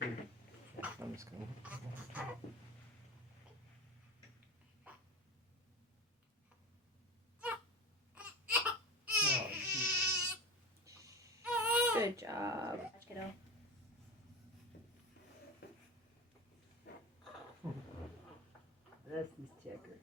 Good. I'm just gonna. Good job. Kiddo. That's this checker.